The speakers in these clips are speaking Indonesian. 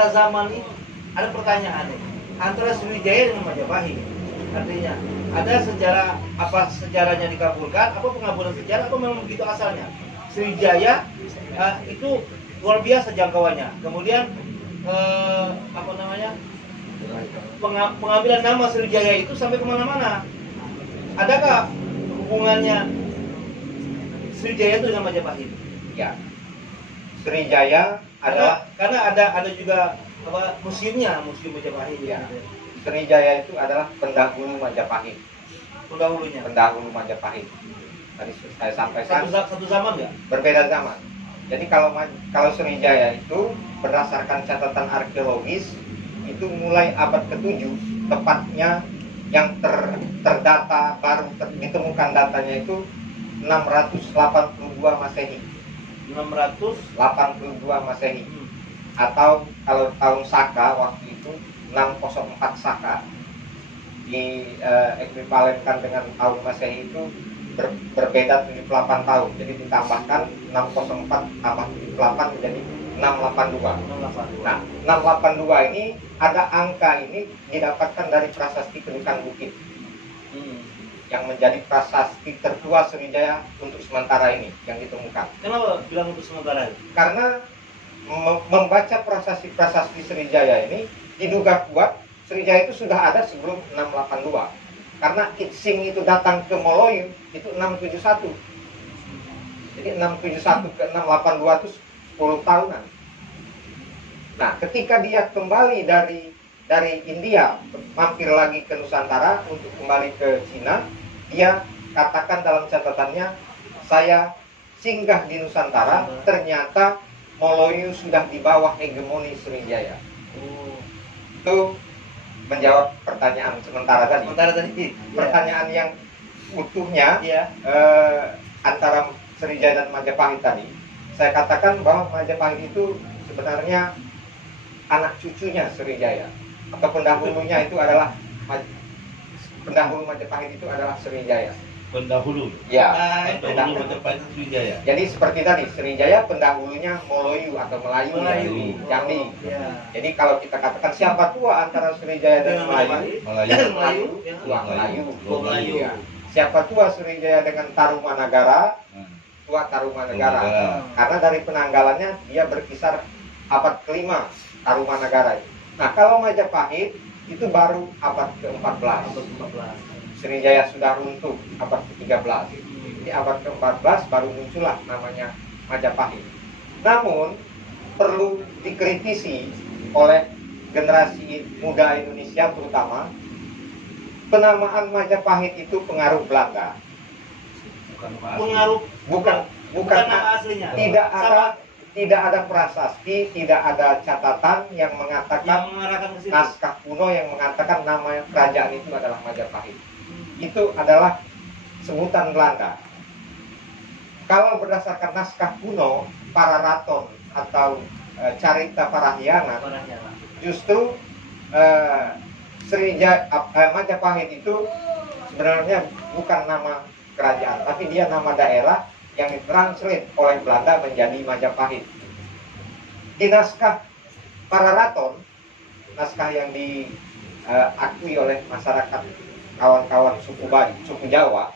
pada zaman ini ada pertanyaan nih, antara Sriwijaya dengan Majapahit. Artinya ada sejarah, apa sejarahnya dikabulkan, apa pengabulan sejarah, apa memang begitu asalnya. Sriwijaya itu luar biasa jangkauannya. Kemudian apa namanya, pengambilan nama Sriwijaya itu sampai kemana-mana. Adakah hubungannya Sriwijaya itu dengan Majapahit? Ya, Sriwijaya adalah karena ada juga apa museum Majapahit ya. Sriwijaya itu adalah pendahulu Majapahit. Pendahulu Majapahit. Tadi saya sampaikan satu zaman nggak? Berbeda zaman. Jadi kalau Sriwijaya itu berdasarkan catatan arkeologis itu mulai abad ke-7, tepatnya yang terdata baru ditemukan datanya itu 682 Masehi. 682 Masehi. Atau kalau tahun Saka waktu itu 604 Saka. Di ekuivalenkan dengan tahun Masehi itu berbeda 78 tahun. Jadi ditambahkan 604 tambah 78 menjadi 682. Nah, 682 ini ada angka ini didapatkan dari prasasti Kedukan Bukit. Yang menjadi prasasti tertua Sriwijaya untuk sementara ini yang ditemukan. Kenapa bilang untuk sementara? Karena membaca prasasti Sriwijaya ini diduga kuat Sriwijaya itu sudah ada sebelum 682. Karena Kitsing itu datang ke Moloyo itu 671. Jadi 671 ke 682 itu 10 tahunan. Nah, ketika dia kembali dari India, mampir lagi ke Nusantara untuk kembali ke Cina, dia katakan dalam catatannya, saya singgah di Nusantara, ternyata Moloyo sudah di bawah hegemoni Sriwijaya. Itu menjawab pertanyaan sementara tadi. Pertanyaan yang utuhnya antara Sriwijaya dan Majapahit tadi, saya katakan bahwa Majapahit itu sebenarnya anak cucunya Sriwijaya, atau pendahulunya itu adalah pendahulu Majapahit itu adalah Sriwijaya. Pendahulu. Ya. Pendahulu Majapahit Sriwijaya. Jadi seperti tadi, Sriwijaya pendahulunya Moloyo atau Melayu. Jambi. Ya. Jadi kalau kita katakan siapa tua antara Sriwijaya dan Melayu? Melayu. Ya. Siapa tua Sriwijaya dengan Tarumanagara? Tua Tarumanagara. Karena dari penanggalannya dia berkisar abad ke-5 Tarumanagara. Nah, kalau Majapahit itu baru abad ke-14. Sriwijaya sudah runtuh abad ke-13. Di abad ke-14 baru muncullah namanya Majapahit. Namun perlu dikritisi oleh generasi muda Indonesia terutama, penamaan Majapahit itu pengaruh Belanda. Bukan nama aslinya. Tidak ada prasasti, tidak ada catatan yang mengatakan naskah kuno yang mengatakan nama kerajaan itu adalah Majapahit. Itu adalah sebutan Belanda. Kalau berdasarkan naskah kuno, Pararaton atau Carita Parahyangan, justru Majapahit itu sebenarnya bukan nama kerajaan, tapi dia nama daerah yang ditranslate oleh Belanda menjadi Majapahit. Di naskah Pararaton, naskah yang diakui oleh masyarakat kawan-kawan suku Bali, suku Jawa,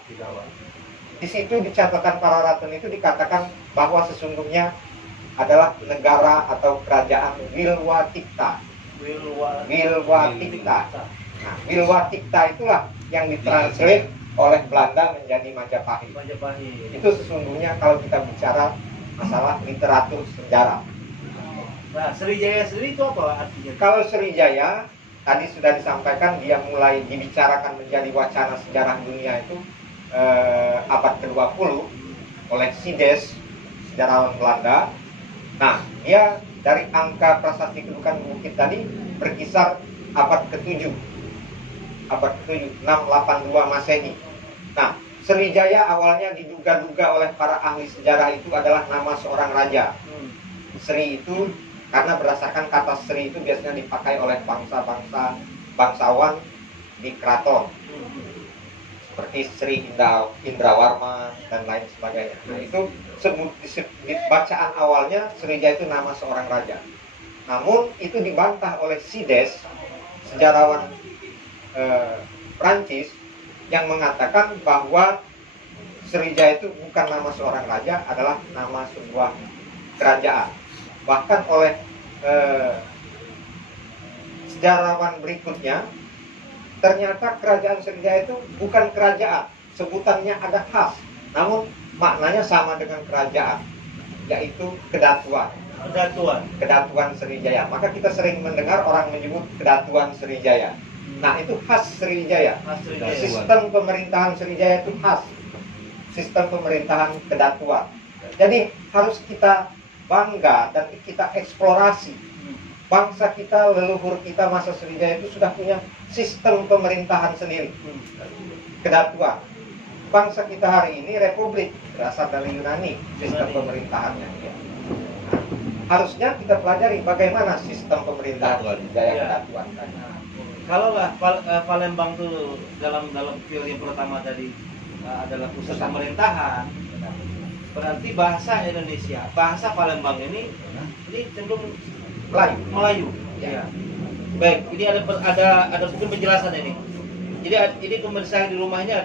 di situ di catatan Pararaton itu dikatakan bahwa sesungguhnya adalah negara atau kerajaan Wilwatikta. Nah, Wilwatikta itulah yang ditranslate oleh Belanda menjadi Majapahit. Itu sesungguhnya kalau kita bicara masalah literatur sejarah. Nah, Sriwijaya sendiri itu apa artinya? Kalau Sriwijaya tadi sudah disampaikan, dia mulai dibicarakan menjadi wacana sejarah dunia itu abad ke-20 oleh Sides, sejarawan Belanda. Nah, dia dari angka prasasti Kedukan Bukit tadi berkisar abad ke-7. Abad ke-7, 682 Masehi. Nah, Sriwijaya awalnya diduga-duga oleh para ahli sejarah itu adalah nama seorang raja. Sri itu karena berdasarkan kata Sri itu biasanya dipakai oleh bangsawan di keraton, seperti Sri Indrawarma dan lain sebagainya. Nah, itu bacaan awalnya Sriwijaya itu nama seorang raja. Namun itu dibantah oleh Sides, sejarawan Prancis, yang mengatakan bahwa Sriwijaya itu bukan nama seorang raja, adalah nama sebuah kerajaan. Bahkan oleh sejarawan berikutnya, ternyata kerajaan Sriwijaya itu bukan kerajaan, sebutannya ada khas, namun maknanya sama dengan kerajaan, yaitu kedatuan. Kedatuan Sriwijaya. Maka kita sering mendengar orang menyebut kedatuan Sriwijaya. Nah, itu khas Sriwijaya. Sistem pemerintahan Sriwijaya itu khas. Sistem pemerintahan kedatuan. Jadi harus kita bangga dan kita eksplorasi. Bangsa kita, leluhur kita masa Sriwijaya itu sudah punya sistem pemerintahan sendiri. Kedatuan. Bangsa kita hari ini republik, berasal dari Yunani sistem pemerintahannya. Harusnya kita pelajari bagaimana sistem pemerintahan Sriwijaya kedatuan. Kalau Palembang itu dalam teori yang pertama tadi adalah pusat pemerintahan, berarti bahasa Indonesia, bahasa Palembang ini cenderung Melayu. Ya. Baik, ini ada mungkin penjelasan ini. Jadi pemirsa di rumahnya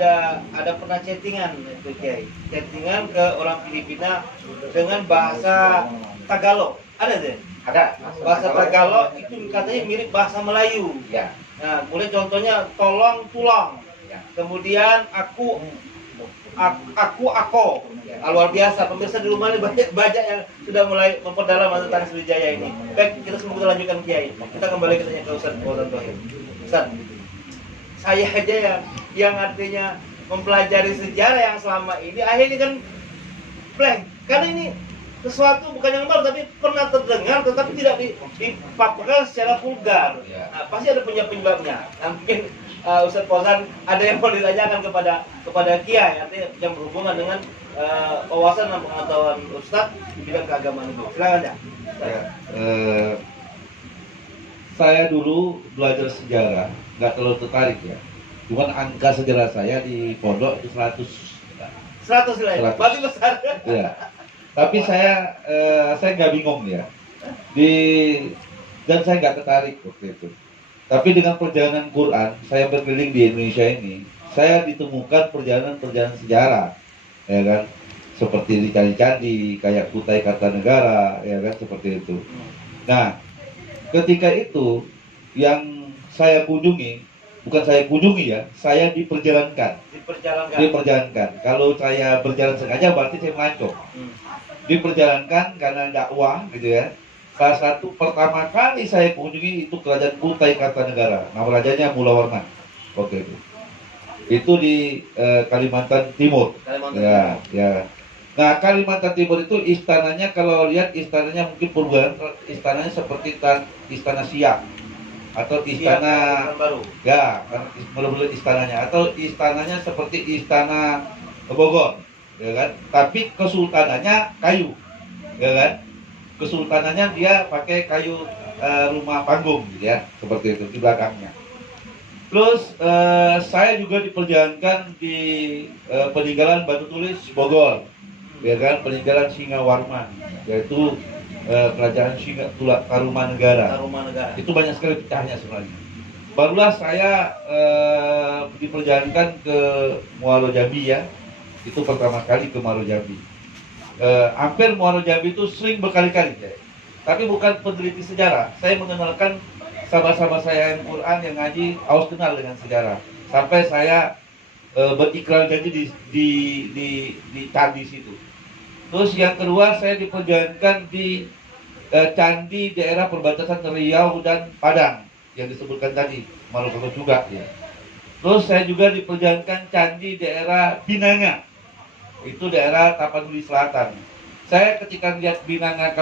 ada pernah chattingan itu Kiai. Chattingan ke orang Filipina dengan bahasa Tagalog. Ada deh? Ada. Bahasa Tagalog itu katanya mirip bahasa Melayu. Ya. Nah, mulai contohnya tolong tulang. Ya. Kemudian aku. Luar biasa, pemirsa di rumah ini banyak yang sudah mulai memperdalam tentang Sriwijaya ini. Baik, kita semoga lanjutkan Kiai. Kita kembali ke Ustaz Fauzan Tohir. Ustaz, saya aja yang artinya mempelajari sejarah yang selama ini akhirnya kan blank. Karena ini sesuatu bukan yang baru tapi pernah terdengar tetapi tidak dipaparkan secara vulgar. Nah, pasti ada penyebabnya. Nah, mungkin Ustaz Fauzan ada yang mau ditanyakan kepada Kiai, artinya yang berhubungan dengan wawasan dan pengetahuan Ustaz di bidang keagamaan itu. Silakan ya. Saya dulu belajar sejarah nggak terlalu tertarik ya. Cuman angka sejarah saya di pondok itu 100. 100 lah ya. 100. Berarti besar. Ya. Tapi saya nggak bingung ya. Dan saya nggak tertarik waktu itu. Tapi dengan perjalanan Quran, saya berkeliling di Indonesia ini, saya ditemukan perjalanan sejarah, ya kan? Seperti di candi-candi, kayak Kutai Kartanegara, ya kan? Seperti itu. Nah, ketika itu yang saya kunjungi, bukan saya kunjungi ya, saya diperjalankan. Diperjalankan. Kalau saya berjalan sengaja berarti saya melancong. Diperjalankan karena dakwah, gitu ya. Salah satu pertama kali saya kunjungi itu kerajaan Kutai Kartanegara. Nama rajanya Mula Warman. Oke itu. Itu di Kalimantan Timur. Ya, ya. Nah, Kalimantan Timur itu istananya kalau lihat istananya mungkin perubahan, istananya seperti istana Siak atau istana baru. Ya, belum istananya atau istananya seperti istana Bogor, ya kan? Tapi kesultanannya kayu, ya kan? Kesultanannya dia pakai kayu rumah panggung, gitu ya, seperti itu di belakangnya. Terus saya juga diperjalankan di peninggalan batu tulis Bogor, ya kan, peninggalan Singawarman, yaitu kerajaan Tarumanegara. Itu banyak sekali pecahnya sebenarnya. Barulah saya diperjalankan ke Muaro Jambi ya, itu pertama kali ke Muaro Jambi. Hampir Muaro Jambi itu sering berkali-kali ya. Tapi bukan peneliti sejarah. Saya mengenalkan sahabat-sahabat saya yang Quran yang ngaji harus kenal dengan sejarah. Sampai saya berikrar janji di candi situ. Terus yang kedua saya diperjalankan di candi daerah perbatasan Riau dan Padang yang disebutkan tadi, Maluku juga ya. Terus saya juga diperjalankan candi daerah Binanga. Itu daerah Tapanuli Selatan. Saya ketika lihat Binanga,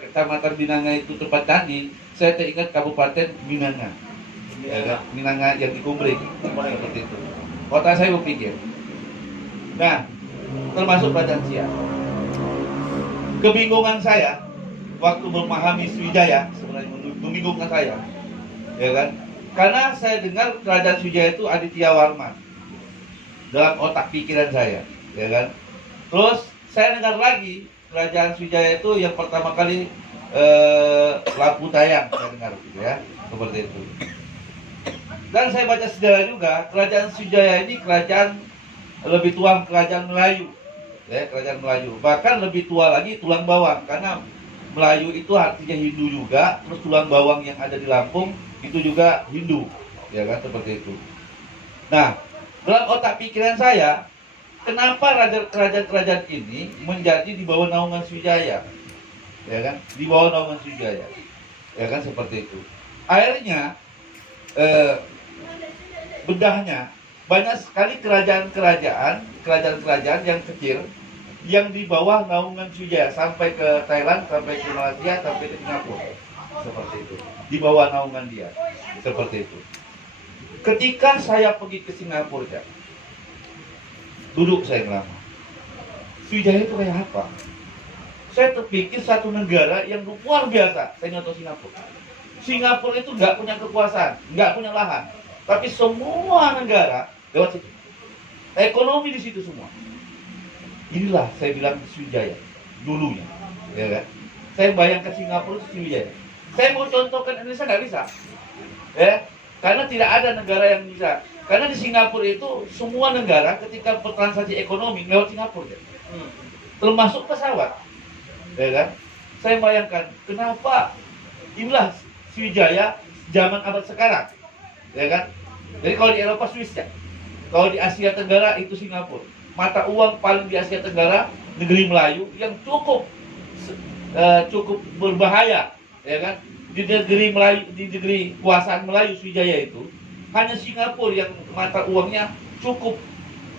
Kecamatan Binanga itu tempat candi, saya teringat Kabupaten Binanga. Ya, Binanga yang di Kumbring, seperti itu. Kota saya berpikir. Nah, termasuk Kerajaan Siak. Kebingungan saya waktu memahami Sriwijaya, sebenarnya membingungkan saya, ya kan? Karena saya dengar Kerajaan Sriwijaya itu Aditya Warman dalam otak pikiran saya. Ya kan? Terus saya dengar lagi Kerajaan Sriwijaya itu yang pertama kali lampu tayang, saya dengar gitu ya, seperti itu. Dan saya baca sejarah juga, kerajaan Sriwijaya ini kerajaan lebih tua kerajaan Melayu, ya, kerajaan Melayu. Bahkan lebih tua lagi tulang bawang, karena Melayu itu artinya Hindu juga, terus tulang bawang yang ada di Lampung itu juga Hindu, ya kan, seperti itu. Nah, dalam otak pikiran saya, kenapa kerajaan-kerajaan ini menjadi di bawah naungan Sriwijaya, ya kan, di bawah naungan Sriwijaya, ya kan, seperti itu. Akhirnya bedahnya banyak sekali kerajaan-kerajaan yang kecil yang di bawah naungan Sriwijaya sampai ke Thailand, sampai ke Malaysia, sampai ke Singapura, seperti itu, di bawah naungan dia, seperti itu. Ketika saya pergi ke Singapura, ya, duduk saya lama, Sriwijaya itu kayak apa? Saya terpikir satu negara yang luar biasa. Saya nonton Singapura. Singapura itu nggak punya kekuasaan, nggak punya lahan, tapi semua negara lewat situ. Ekonomi di situ semua. Inilah saya bilang Sriwijaya dulunya, ya kan? Saya bayangkan Singapura itu Sriwijaya. Saya mau contohkan Indonesia nggak bisa, ya, karena tidak ada negara yang bisa. Karena di Singapura itu semua negara ketika bertransaksi ekonomi lewat Singapura, ya. Termasuk pesawat, ya kan? Saya bayangkan kenapa inilah Sriwijaya zaman abad sekarang, ya kan? Jadi kalau di Eropa Swiss, ya. Kalau di Asia Tenggara itu Singapura. Mata uang paling di Asia Tenggara negeri Melayu yang cukup berbahaya, ya kan? Di negeri Melayu, di negeri kuasaan Melayu Sriwijaya itu hanya Singapura yang mata uangnya cukup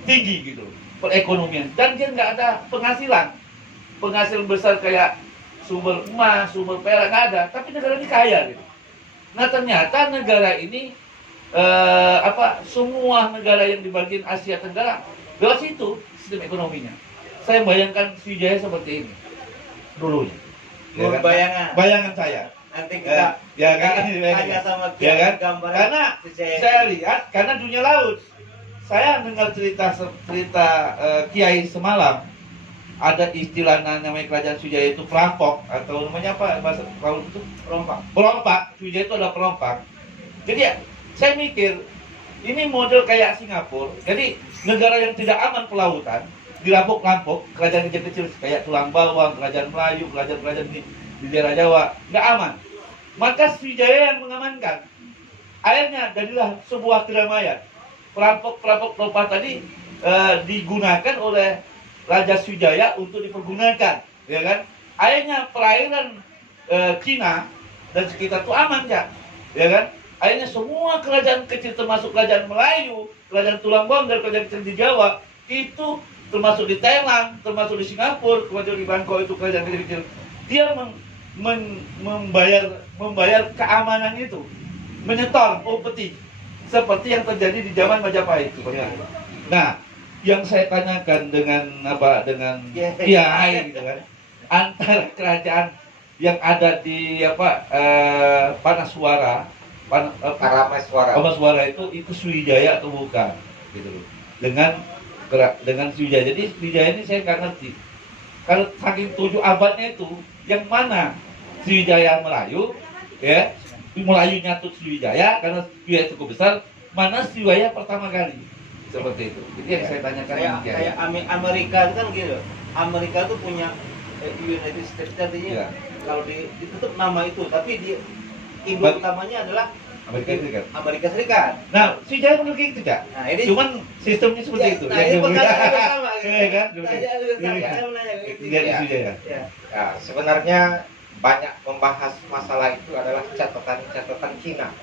tinggi gitu, perekonomian, dan dia nggak ada penghasilan besar kayak sumber emas, sumber perak, nggak ada. Tapi negara ini kaya gitu. Nah ternyata negara ini semua negara yang di bagian Asia Tenggara lewat situ sistem ekonominya. Saya bayangkan Sriwijaya seperti ini dulunya. Ya kan? Bayangan saya. Nanti kita ya kan? tanya sama Ya kan? gambaran Karena Sriwijaya. saya lihat karena dunia laut. Saya dengar cerita Kiai semalam, ada istilah namanya kerajaan Sriwijaya itu perampok, atau namanya apa bahasa laut itu? Perompak. Sriwijaya itu adalah perompak. Jadi ya, saya mikir ini model kayak Singapura. Jadi negara yang tidak aman pelautan dirampok-rampok, kerajaan kecil-kecil kayak tulang bawang, kerajaan Melayu, kerajaan di daerah Jawa nggak aman. Maka Sriwijaya yang mengamankan. Akhirnya jadilah sebuah keramaian. Perampok-perampok pelopah tadi digunakan oleh Raja Sriwijaya untuk dipergunakan, ya kan? Akhirnya perairan Cina dan sekitar itu aman, ya kan? Akhirnya semua kerajaan kecil termasuk kerajaan Melayu, kerajaan tulang bawang dan kerajaan kecil di Jawa itu termasuk di Thailand, termasuk di Singapura, termasuk di Bangkok itu kerajaan kecil-kecil. Dia membayar keamanan itu, menyetor upeti seperti yang terjadi di zaman Majapahit. Nah, yang saya tanyakan dengan Kiai gitu kan, antara kerajaan yang ada di Pamaswara itu Sriwijaya atau bukan gitu loh. Dengan Sriwijaya. Jadi Sriwijaya ini saya nggak ngerti. Kalau saking 7 abadnya itu yang mana Sriwijaya Melayu, ya, Melayu nyatut Sriwijaya karena Sriwijaya cukup besar, mana Sriwijaya pertama kali, seperti itu. Jadi yang saya tanyakan kayak Amerika itu kan gitu. Amerika itu punya United States, artinya kalau ditutup nama itu, tapi di induk utamanya adalah Amerika Serikat. Nah, Sriwijaya memiliki itu, Cak. Nah, ini cuman sistemnya seperti itu. Nah, ini pertanyaan bersama gitu. Iya kan? Saya menanya gitu. Sriwijaya. Ya, sebenarnya banyak membahas masalah itu adalah catatan Cina.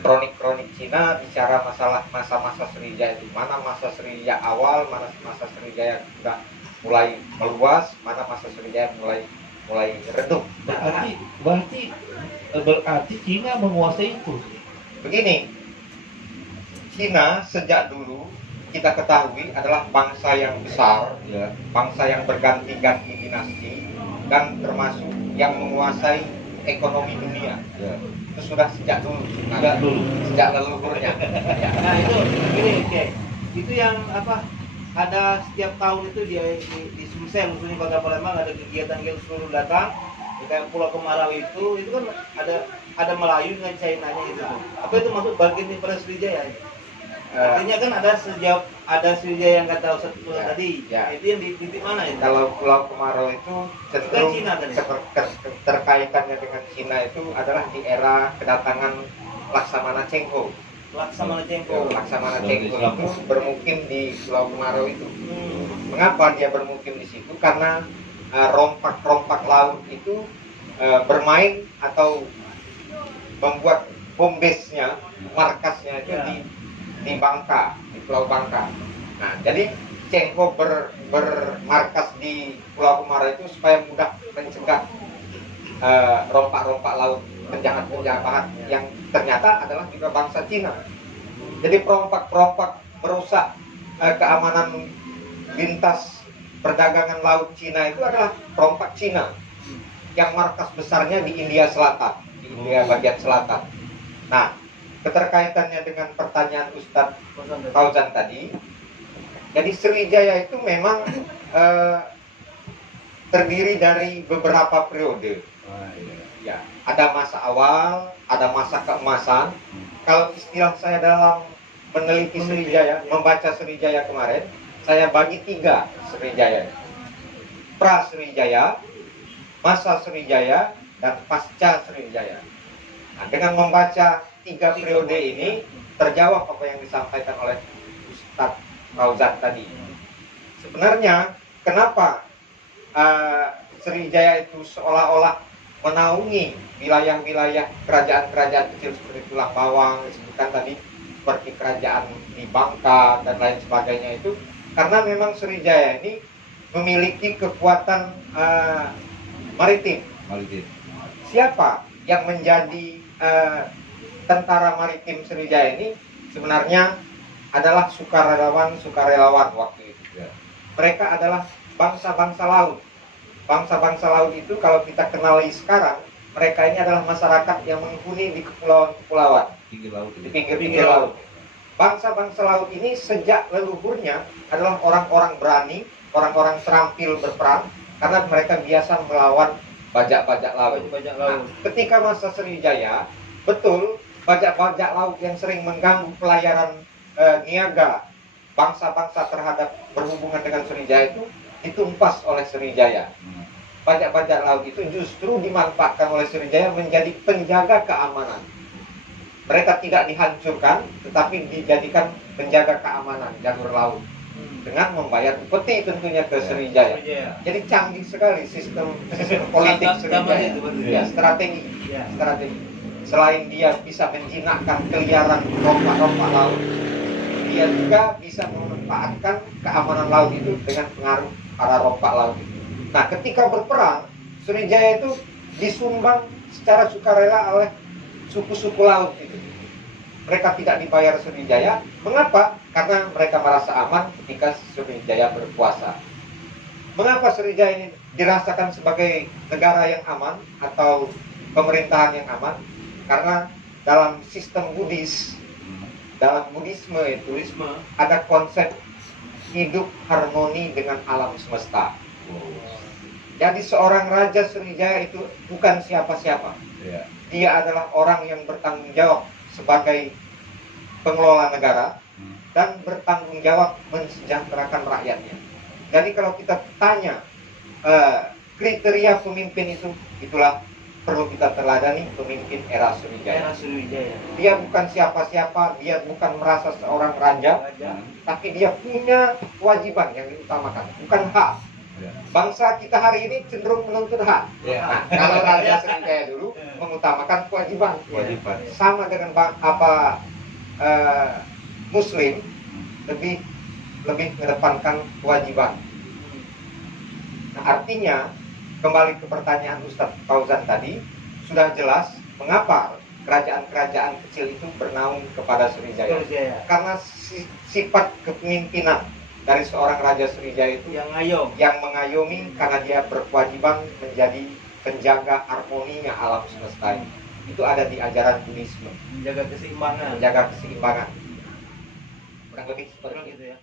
Kronik-kronik Cina bicara masalah masa-masa Sriwijaya itu. Mana masa Sriwijaya awal, mana masa Sriwijaya sudah mulai meluas, mana masa Sriwijaya mulai redup. Berarti Cina menguasai itu. Begini, Cina sejak dulu kita ketahui adalah bangsa yang besar, Ya. bangsa yang berganti-ganti dinasti, dan termasuk yang menguasai ekonomi dunia. Ya. Itu sudah sejak dulu. Sejak leluhurnya. Ya. Nah itu gini, Cek. Itu yang ada setiap tahun itu di Sumsel, khususnya Kota Palembang, ada kegiatan yang seluruh datang Kayak Pulau Kemarau itu kan ada Melayu dengan China-nya gitu tuh. Apa itu maksud bagian daripada Sriwijaya? Artinya kan ada Sriwijaya yang kata Ustaz Ya, tadi. ya. Itu yang di titik mana itu? Kalau Pulau Kemarau itu cenderung Cina kan ya? terkaitannya dengan Cina itu adalah di era kedatangan Laksamana Chengho. Laksamana Chengho. Laksamana Dari Chengho Islam. itu bermukim di Pulau Kemarau itu. Mengapa dia bermukim di situ? Karena rompak-rompak laut itu bermain atau membuat home base-nya, markasnya itu di Bangka, di Pulau Bangka. Nah, jadi Chengho bermarkas di Pulau Kemarau itu supaya mudah mencegah rompak-rompak laut, penjahat-penjahat yang ternyata adalah juga bangsa Cina. Jadi perompak-perompak merusak keamanan lintas perdagangan laut Cina itu adalah perompak Cina yang markas besarnya di India Selatan, di India bagian selatan. Nah, keterkaitannya dengan pertanyaan Ustadz Fauzan tadi, jadi Sriwijaya itu memang terdiri dari beberapa periode. Ya, ada masa awal, ada masa keemasan. Kalau istilah saya dalam meneliti Sriwijaya, membaca Sriwijaya kemarin, saya bagi 3 Sriwijaya. Pra Sriwijaya, masa Sriwijaya, dan pasca Sriwijaya. Nah, dengan membaca 3 periode ini, terjawab apa yang disampaikan oleh Ustadz Fauzan tadi. Sebenarnya, kenapa Sriwijaya itu seolah-olah menaungi wilayah-wilayah kerajaan-kerajaan kecil seperti Tulang Bawang, disebutkan tadi, seperti kerajaan di Bangka, dan lain sebagainya itu, karena memang Sriwijaya ini memiliki kekuatan maritim. Siapa yang menjadi tentara maritim Sriwijaya ini? Sebenarnya adalah sukarelawan waktu itu. Mereka adalah bangsa-bangsa laut. Bangsa-bangsa laut itu kalau kita kenali sekarang, mereka ini adalah masyarakat yang menghuni di kepulauan-kepulauan, di pinggir-pinggir laut. Bangsa-bangsa laut ini sejak leluhurnya adalah orang-orang berani, orang-orang terampil berperang, karena mereka biasa melawan bajak-bajak laut. Nah, ketika masa Sriwijaya, betul bajak-bajak laut yang sering mengganggu pelayaran niaga bangsa-bangsa terhadap berhubungan dengan Sriwijaya itu ditumpas oleh Sriwijaya. Bajak-bajak laut itu justru dimanfaatkan oleh Sriwijaya menjadi penjaga keamanan. Mereka tidak dihancurkan, tetapi dijadikan penjaga keamanan jalur laut dengan membayar upeti tentunya ke Sriwijaya. Jadi canggih sekali sistem politik Sriwijaya. Ya, strategi. Selain dia bisa menjinakkan keliaran rompak-rompak laut, dia juga bisa memanfaatkan keamanan laut itu dengan pengaruh para rompak laut itu. Nah, ketika berperang, Sriwijaya itu disumbang secara sukarela oleh suku-suku laut itu. Mereka tidak dibayar Sriwijaya. Mengapa? Karena mereka merasa aman ketika Sriwijaya berkuasa. Mengapa Sriwijaya ini dirasakan sebagai negara yang aman atau pemerintahan yang aman? Karena dalam sistem Buddhis, dalam Buddhisme itu ada konsep hidup harmoni dengan alam semesta. Jadi seorang Raja Sriwijaya itu bukan siapa-siapa. Dia adalah orang yang bertanggung jawab sebagai pengelola negara dan bertanggung jawab mensejahterakan rakyatnya. Jadi kalau kita tanya kriteria pemimpin itu, itulah perlu kita teladani pemimpin era Sriwijaya. Dia bukan siapa-siapa, dia bukan merasa seorang raja, tapi dia punya kewajiban yang diutamakan, bukan hak. Bangsa kita hari ini cenderung menuntut hak. Nah, kalau Raja Sriwijaya dulu mengutamakan kewajiban. Sama dengan Muslim lebih mengedepankan kewajiban. Nah, artinya kembali ke pertanyaan Ustadz Fauzan tadi, sudah jelas mengapa kerajaan-kerajaan kecil itu bernaung kepada Sriwijaya. Karena sifat kepemimpinan dari seorang Raja Sriwijaya itu yang mengayomi, karena dia berkewajiban menjadi penjaga harmoninya alam semesta ini. Itu ada di ajaran Buddhisme. Menjaga keseimbangan. Menjaga keseimbangan. Kurang lebih seperti itu ya.